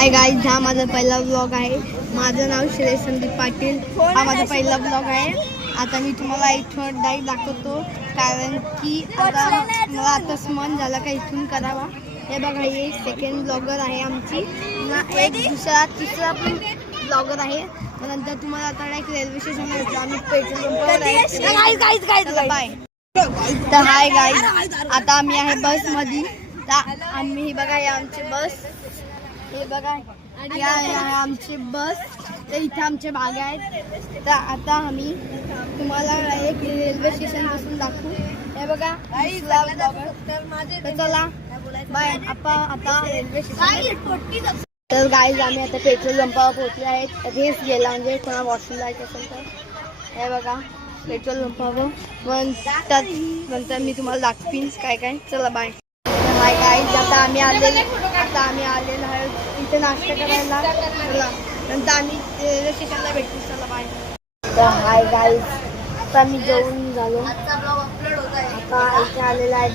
Hi guys, हा माझा पहिला ब्लॉग आहे. माझं नाव श्रेय संदीप पाटील. हा माझा पहिला ब्लॉग आहे. आता मी तुम्हाला इथून डायरेक्ट दाखवतो, कारण की आता मला आताच मन झालं का इथून करावा. हे बघा, हे सेकंड ब्लॉगर आहे आमची ना, एक दुसरा तिसरा पण ब्लॉगर आहे. नंतर तुम्हाला आता डायरेक्ट रेल्वे स्टेशनला येतो. आम्ही पेट्रोल पंपावर आहे. बाय. तर हाय गाईज, आता आम्ही आहे बसमध्ये. तर आम्ही बघा, हे आमची बस, हे बघा या आमची बस. तर इथे आमचे बागा आहेत. तर आता आम्ही तुम्हाला एक रेल्वे स्टेशन पासून दाखवू. हे बघा, तर चला बाय. आता रेल्वे स्टेशन. तर गाईज, आम्ही आता पेट्रोल पंपावर पोहोचले आहेत. रेस गेला म्हणजे कोणा वॉशरूमला जायचं असेल तर हे बघा पेट्रोल पंपावर. नंतर मी तुम्हाला दाखवीन काय काय. चला बाय. हाय गाईज, आता आम्ही आलेलो आहे इथे नाश्ता करायला. चला, नंतर आम्ही रेल्वे स्टेशनला भेटू. चला बाय. तर हाय गाईज, आता मी जेवून झालो. आता इथे आलेला आहे.